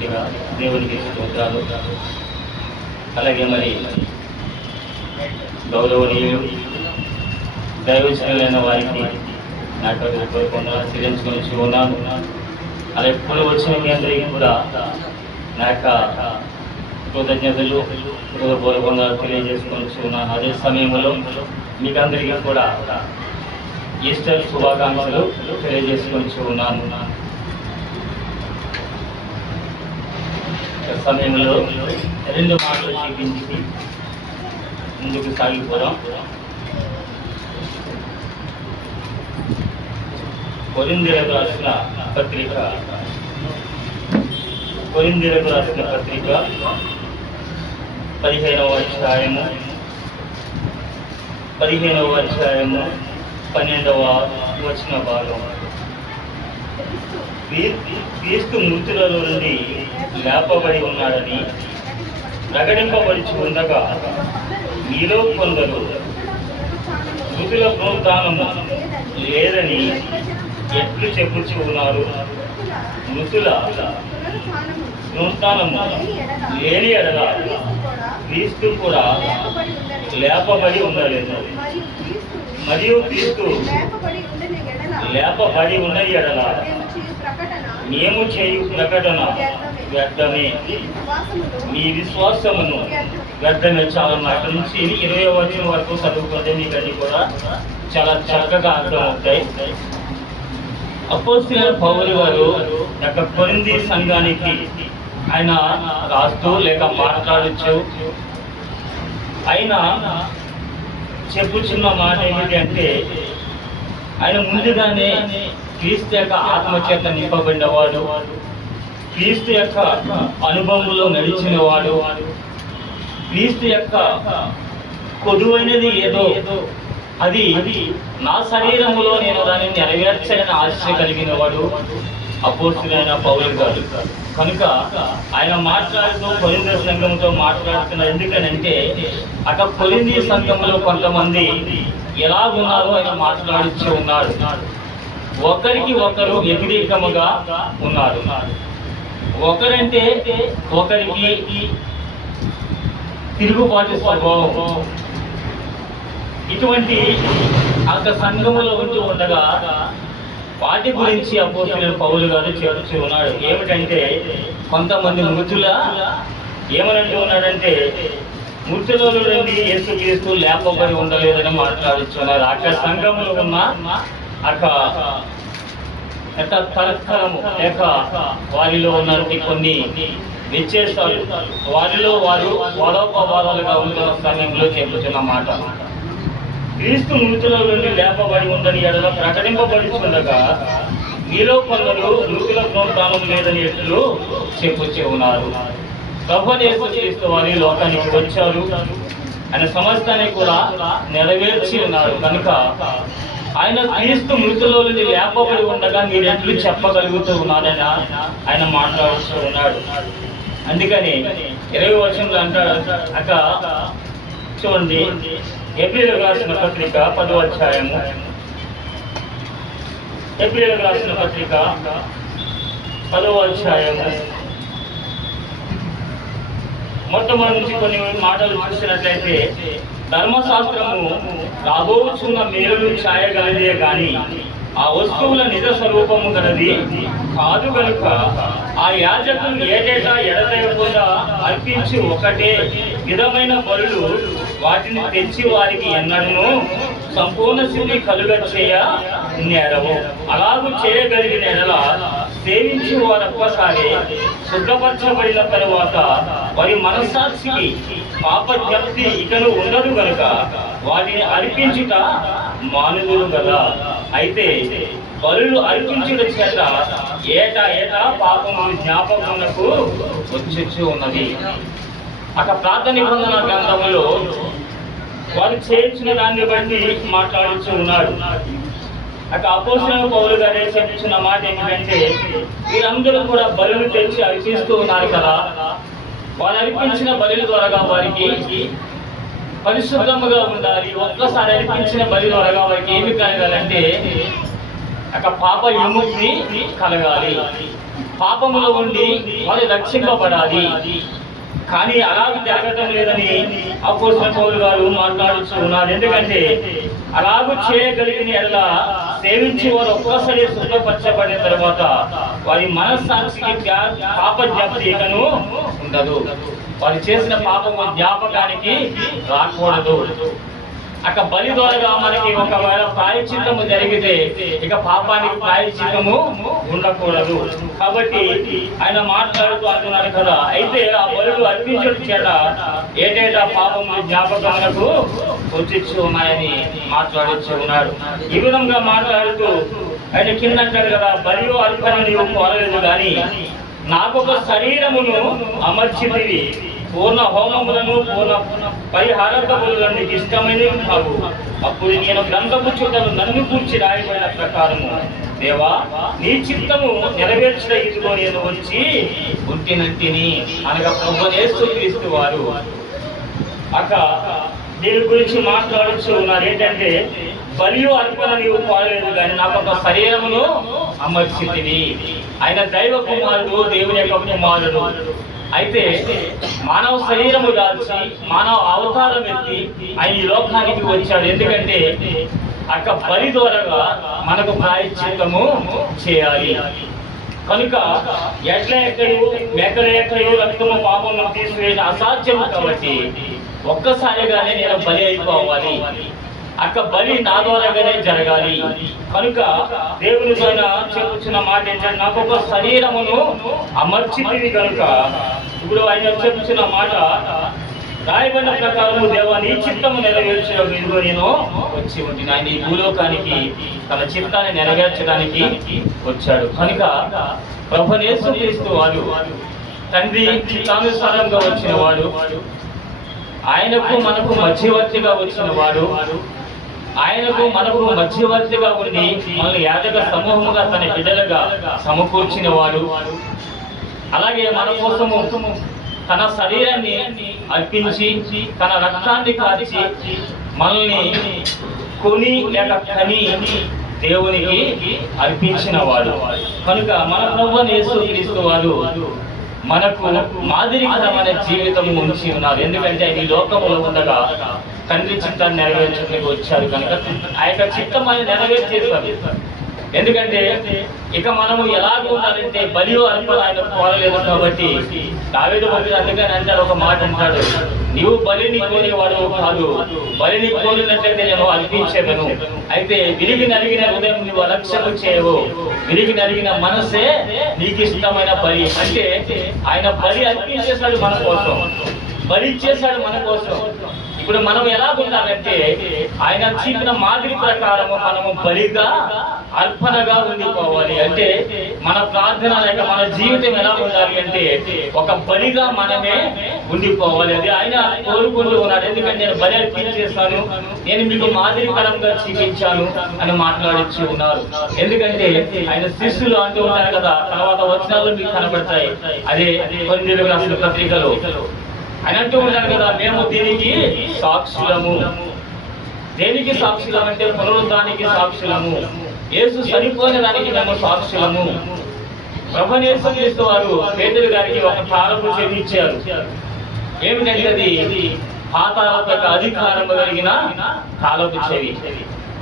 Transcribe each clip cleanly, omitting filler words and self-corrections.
మొట్టమొదటిగా దేవునికి స్తోత్రాలు. అలాగే మరి గౌరవనీయులు దైవజనులైన వారికి నాకు చెల్లించుకొని ఉన్నాను. అలా ఎప్పుడు వచ్చిన మీ అందరికీ కూడా నా యొక్క కృతజ్ఞతలు హృదయపూర్వకంగా తెలియజేసుకొని ఉన్నాను. అదే సమయంలో మీకు అందరికీ కూడా ఈస్టర్ శుభాకాంక్షలు తెలియజేసుకొని ఉన్నాను. సమయంలో రెండు మాటలు చూపించి ముందుకు సాగిపోదాం. కొరింథీయులకు రాసిన పత్రిక 15వ అధ్యాయము 12వ వచన భాగం. క్రీస్తు మృతులలో నుండి లేపబడి ఉన్నాడని ప్రకటింపబడి ఉండగా మీలో కొందరు మృతుల పునరుత్థానము లేదని ఎట్లు చెప్పుచూ ఉన్నారు. మృతుల పునరుత్థానము లేని ఎడల క్రీస్తు కూడా లేపబడి ఉండలేదు. మరియు క్రీస్తు లేపబడి ఉండని ఎడల మేము చేయు ప్రకటన వ్యర్థమే, మీ విశ్వాసమును వ్యర్థమే. చాలా అక్కడి నుంచి 20వ వచనం వరకు చదువుకుంటే మీకు అన్ని కూడా చాలా చక్కగా అర్థం అవుతాయి. అపోస్తలుడైన పౌలు గారు యొక్క కొరింథీ సంఘానికి ఆయన రాస్తూ లేక మాట్లాడచ్చు ఆయన చెప్పుచున్న మాట ఏమిటి అంటే, ఆయన ముందుగానే క్రీస్తు యొక్క ఆత్మచేత నింపబడినవాడు, క్రీస్తు యొక్క అనుభవంలో నడిచినవాడు, క్రీస్తు యొక్క కొదువైనది ఏదో అది నా శరీరములో నేను దానిని నెరవేర్చాలని ఆశ కలిగిన వాడు అపోస్తలుడైన పౌలు గారు. కనుక ఆయన మాట్లాడుతూ కొరింథీ సంఘంతో మాట్లాడుతున్నారు. ఎందుకనంటే అక్కడ కొరింథీ సంఘంలో కొంతమంది ఎలా ఉన్నారో ఆయన మాట్లాడుతూ ఉన్నారు. ఒకరికి ఒకరు వ్యతిరేకముగా ఉన్నారు. ఒకరంటే ఒకరికి తిరుగుబాటు స్వభావం. ఇటువంటి అంత సంఘములో ఉంటూ ఉండగా వాటి గురించి అపోస్తలుడైన పౌలు గారు చెబుతూ ఉన్నాడు. ఏమిటంటే కొంతమంది మృతుల ఏమనంటూ ఉన్నాడంటే మృతులలో నుండి యేసుక్రీస్తు లేపబడి ఉండలేదని మాట్లాడుతున్నారు. అక్కడ సంఘంలో ఉన్న తరస్కరము లేక వారిలో ఉన్నటువంటి కొన్ని వ్యత్యాసాలు వారిలో వారు వాదోపవాదాలుగా ఉంటున్న సమయంలో చెబుతున్న మాట. క్రీస్తు మృతుల నుండి లేపబడి ఉండని ఎడల ప్రకటింపబడుచుండగా మీలో కొందరు మృతుల పునరుత్థానం లేదని ఎట్లు చెప్పుచూ ఉన్నారు. ప్రభువైన యేసుక్రీస్తు వారి లోకానికి వచ్చారు, ఆయన సమస్తాన్ని కూడా నెరవేర్చి ఉన్నారు. కనుక ఆయన క్రీస్తు మృతుల నుండి లేపబడి ఉండగా మీరు ఎట్లు చెప్పగలుగుతూ ఉన్నారని ఆయన మాట్లాడుతూ ఉన్నాడు. అందుకని 20వ వచనంలో అంటాడు అక్క చూడండి, హెబ్రీయులకు రాసిన పత్రిక 10వ అధ్యాయము, హెబ్రీయులకు రాసిన పత్రిక 10వ అధ్యాయము మొట్టమొదటి నుంచి కొన్ని మాటలు చూసినట్లయితే, ధర్మశాస్త్రము రాబోచున్న మేలులు ఛాయగలదే కానీ ఆ వస్తువుల నిజ స్వరూపము గలది కాదు. కనుక ఆ యాజకులు ఏటేటా ఎడతెగకుండా అర్పించి ఒకటే విధమైన బలులు వాటిని తెచ్చి వారికి ఎన్నడూ సంపూర్ణ శుద్ధి కలుగ చేయ నేరవు. అలాగూ చేయగలిగిన ఎడల సేవించి వారు ఒక్కసారి శుద్ధపరచబడిన తరువాత వారి మనస్సాక్షికి పాప జ్ఞప్తి ఇకను ఉండదు కనుక వాటిని అర్పించుట మానుదురు కదా. అయితే బలులు అర్పించుట చేత ఏటా పాపము జ్ఞాపకమునకు వచ్చి ఉన్నది. అక్కడ ప్రార్థన నిబంధన గ్రంథంలో వారు చేయించిన దాన్ని బట్టి మాట్లాడుతూ ఉన్నారు. అక్కడ అపోస్తలుడైన పౌలు గారే చెప్తున్న మాట ఏమిటంటే, వీరందరూ కూడా బలులు తెచ్చి అర్పిస్తూ ఉన్నారు కదా, వారు అర్పించిన బలుల ద్వారా వారికి పరిశుద్ధముగా ఉండాలి. ఒక్కసారి అర్పించిన బలి ద్వారా వారికి ఏమి కలగాలంటే అక్కడ పాప విముక్తి కలగాలి. పాపములో ఉండి వారు రక్షింపబడాలి. కానీ అలాగ జరగటం లేదని అపోస్తలుడైన పౌలు గారు మాట్లాడుతూ ఉన్నారు. ఎందుకంటే అలాగూ చేయగలిగిన ఎడల సేవించి వారు ఒక్కసారి శుభ్రపరచబడిన తర్వాత వారి మనస్సాక్షికి పాప జ్ఞాపకను ఉండదు. వారు చేసిన పాపము జ్ఞాపకానికి రాకూడదు. అక్క బలి ద్వారా మనకి ఒకవేళ ప్రాయశ్చిత్తము జరిగితే ఇక పాపానికి ప్రాయశ్చిత్తము ఉండకూడదు. కాబట్టి ఆయన మాట్లాడుతూ అంటున్నాడు కదా, అయితే ఆ బలులు అర్పించడం చేత ఏటేటా పాపము జ్ఞాపకాలకు వచ్చి ఉన్నాయని మాట్లాడుతూ ఉన్నాడు. ఈ విధంగా మాట్లాడుతూ ఆయన కింద అంటాడు కదా, బలియో అర్పణ నీవు కోరలేదు కానీ నాకొక శరీరమును అమర్చితివి, పూర్ణ హోమములను పూర్ణ పరిహారకములను నీకు ఇష్టమైనవి కావు. అప్పుడు నేను గ్రంథపు చుట్టలు నన్ను కూర్చి రాయబడిన ప్రకారము దేవా నీ చిత్తము నెరవేర్చిన ఇదిగో నేను వచ్చి పుట్టినట్టిని అనగా ప్రభువైన యేసుక్రీస్తు వారు అక్క దీని గురించి మాట్లాడుతూ ఉన్నారు. ఏంటంటే బలియు అర్పణ నీవు కోరలేదు కానీ నాకు ఒక శరీరమును అమర్చితివి. ఆయన దైవ కుమారుడు, దేవుని యొక్క కుమారుడు. అయితే మానవ శరీరము దాల్చి మానవ అవతారం ఎత్తి ఆయన ఈ లోకానికి వచ్చాడు. ఎందుకంటే అక్క బలి ద్వారా మనకు ప్రాయశ్చిత్తము చేయాలి. కనుక ఎట్ల ఎక్కయో మేకల ఎక్కయో రక్తము పాపము తీసివేయడం అసాధ్యము. కాబట్టి ఒక్కసారిగానే నేను బలి అయిపోవాలి. అక్క బలి నా ద్వారాగానే జరగాలి. కనుక దేవుని పైన చెప్పుచున్న మాట ఏంటంటే నాకు ఒక శరీరమును అమర్చితివి కనుక ఇప్పుడు ఆయన చెప్పుచున్న మాట రాయబడిన ప్రకారము దేవా నీ చిత్తము నెరవేర్చిన ఇదిగో నేను వచ్చి ఉంటుంది. ఆయన ఈ భూలోకానికి తన చిత్తాన్ని నెరవేర్చడానికి వచ్చాడు. కనుక ప్రభువైన యేసుక్రీస్తు వారు తండ్రి చిత్తానుసారంగా వచ్చిన వాడు, ఆయనకు మనకు మధ్యవర్తిగా వచ్చిన వాడు, ఆయనకు మనకు మధ్యవర్తిగా ఉండి మనల్ని యాజక సమూహముగా తన బిడ్డలుగా సమకూర్చిన వాడు, అలాగే మన కోసము తన శరీరాన్ని అర్పించి తన రక్తాన్ని కాచి మనల్ని కొని లేక కని దేవునికి అర్పించిన వాడు. కనుక మన ప్రభువైన యేసుక్రీస్తు వారు మనకు మాదిరికరమైన జీవితం ఉంచి ఉన్నారు. ఎందుకంటే ఈ లోకంలో ఉండగా తండ్రి చిత్తాన్ని నెరవేర్చడానికి వచ్చారు కనుక ఆ యొక్క చిత్తం ఆయన నెరవేర్చేస్తారు. ఎందుకంటే ఇక మనము ఎలాగ ఉండాలంటే బలి అర్పణ ఆయన కోరలేదు. కాబట్టి దావీదు భక్తుడు అందుకని అంటాడు, ఒక మాట అంటాడు, నీవు బలిని కోరేవాడు కాదు, బలిని కోరినట్లయితే నేను అర్పించేదను. అయితే విరిగి నలిగిన హృదయం నువ్వు అలక్ష్యము చేయవు, విరిగి నలిగిన మనసే నీకు ఇష్టమైన బలి. అంటే ఆయన బలి అర్పించేశాడు మన కోసం, బలి ఇచ్చేశాడు మన కోసం. ఇప్పుడు మనం ఎలా ఉండాలంటే ఆయన చూపిన మాదిరి ప్రకారము మనము బలిగా అర్పణగా ఉండిపోవాలి. అంటే మన ప్రార్థన లేక మన జీవితం ఎలా ఉండాలి అంటే ఒక బలిగా మనమే ఉండిపోవాలి. అది ఆయన కోరుకుంటూ ఉన్నాడు. ఎందుకంటే నేను బలి అర్పించేస్తాను, నేను మీకు మాదిరికరంగా చూపించాను అని మాట్లాడిచ్చి ఉన్నారు. ఎందుకంటే ఆయన శిష్యులు అంటూ ఉంటారు కదా, తర్వాత వచనాలు మీకు కనబడతాయి. అదే కొరింథీయులకు రాసిన పత్రికలో ఆయన అంటూ ఉంటారు కదా, మేము దీనికి సాక్షులము. దేనికి సాక్షులం అంటే పునరుద్ధానికి సాక్షులము, యేసు చనిపోయిన దానికి మేము సాక్షులము. ప్రభువైన యేసుక్రీస్తు వారు పేతురు గారికి ఒక తాళపు చెవి ఇచ్చారు. ఏమిటంటే అది పాతాళపు యొక్క అధికారము కలిగిన తాళపు చెవి.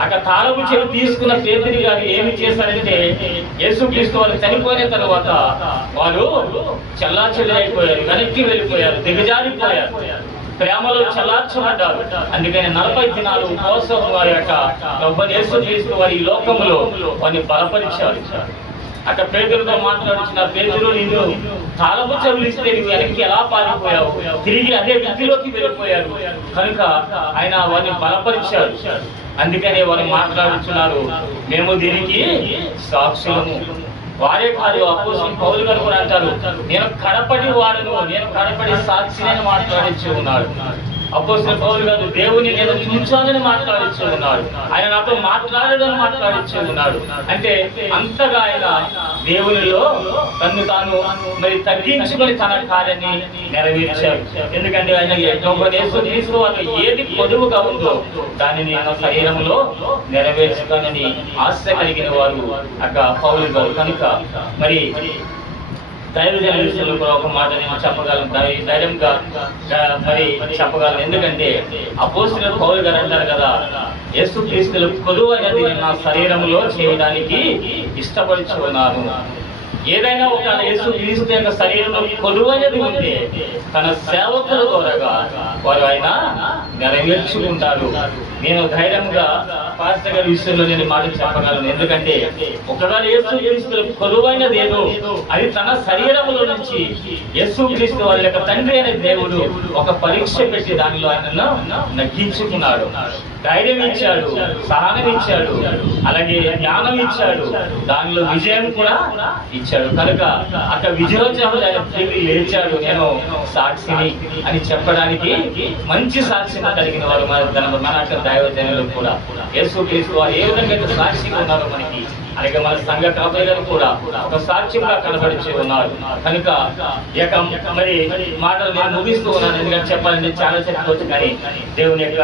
అక్కడ తాళపు చెవి తీసుకున్న పేతురు గారు ఏమి చేశారంటే యేసుక్రీస్తు వారు చనిపోయిన తర్వాత వారు చెల్లాచెల్లి వెనక్కి వెళ్ళిపోయారు, దిగజారిపోయారు, ప్రేమలో చల్లార్చబడ్డారు. అందుకని 40 దినాలు ఉపవాసం వారి యొక్క ప్రభువైన యేసుక్రీస్తు వారి ఈ లోకములో వారిని బలపరిచారు. అక్కడ పేతురుతో మాట్లాడుతున్న పేతురు, నిన్ను తాళపు చెవులు ఇస్తే నువ్వు వెనక్కి ఎలా పారిపోయావు, తిరిగి అదే విధిలోకి వెళ్ళిపోయారు. కనుక ఆయన వారిని బలపరిచారు. అందుకనే వారు మాట్లాడుతున్నారు, మేము దీనికి సాక్షులము. వారే కాదు, అపోస్తలుడైన పౌలు గారు కూడా అంటారు, నేను కడపటి వాడను, నేను కడపటి సాక్షిని మాట్లాడించి ఉన్నాడు. అపోస్తలుడైన పౌలు గారు దేవుని నేను చూచాలని మాట్లాడించి ఉన్నాడు. ఆయన నాతో మాట్లాడడం మాట్లాడించి ఉన్నాడు. అంటే అంతగా ఆయన దేవునిలో తను తాను మరి తగ్గించుకొని తన కార్యాన్ని నెరవేర్చారు. ఎందుకంటే ఆయన యేసుక్రీస్తు వారు ఏది పొదువుగా ఉందో దానిని ఆయన శరీరంలో నెరవేర్చుకోనని ఆశ కలిగిన వారు అక్క పౌలు గారు. కనుక మరి దైవజన విషయంలో కూడా ఒక మాట నేను చెప్పగలను, ధైర్యంగా మరి చెప్పగలను. ఎందుకంటే అపోస్తలుడైన పౌలు గారు అంటారు కదా, యేసుక్రీస్తుల కొలువైనది నా శరీరంలో చేయడానికి ఇష్టపడుచు ఉన్నాను. ఏదైనా ఒక యేసుక్రీస్తు యొక్క శరీరంలో కొలువైనది ఉంటే తన సేవకుల ద్వారాగా వారు ఆయన నెరవేర్చుకుంటారు. నేను ధైర్యంగా పాస్టర్ గారి విషయంలో నేను మాట చెప్పగలను. ఎందుకంటే ఒకవేళ యేసుక్రీస్తు కొలువైనది ఏదో అది తన శరీరంలో నుంచి యేసుక్రీస్తు వారి యొక్క తండ్రి అనే దేవుడు ఒక పరీక్ష పెట్టి దానిలో ఆయనను నగ్గించుకున్నాడు. ధైర్యం ఇచ్చాడు, సహనం ఇచ్చాడు, అలాగే జ్ఞానం ఇచ్చాడు, దానిలో విజయం కూడా ఇచ్చాడు. కనుక అక్కడ విజయోత్సవం ఆయన తిరిగి లేచాడు, నేను సాక్షిని అని చెప్పడానికి మంచి సాక్ష్యం కలిగిన వారు మన దైవజనులు కూడా. యేసుక్రీస్తు వారు ఏ విధంగా అయితే సాక్షిగా ఉన్నారో మనకి, అలాగే మన సంఘ కాపరి గారు కూడా ఒక సాక్ష్యంగా కనబడిచి ఉన్నారు. కనుక మరి మాటలు నేను ముగిస్తూ ఉన్నాను. ఎందుకంటే చెప్పాలంటే చాలా చెప్పవచ్చు, కానీ దేవుని యొక్క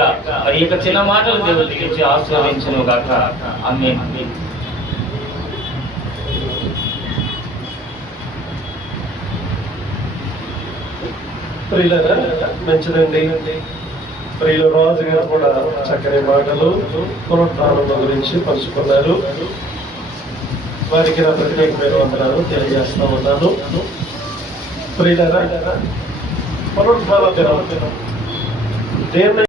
మరి యొక్క చిన్న మాటలు దేవుడు దిగించి ఆశీర్వదించును గాక. ఆమేన్. ప్రియులారా, మంచిదండి. ప్రియుల రాజు గారు కూడా చక్కని మాటలు పునరుద్ధానం గురించి పంచుకున్నారు. వారికి నా ప్రత్యేకమైన వందనాలు తెలియజేస్తా ఉన్నాను. ప్రియులారా, పునరుద్ధాన దినం దేవుని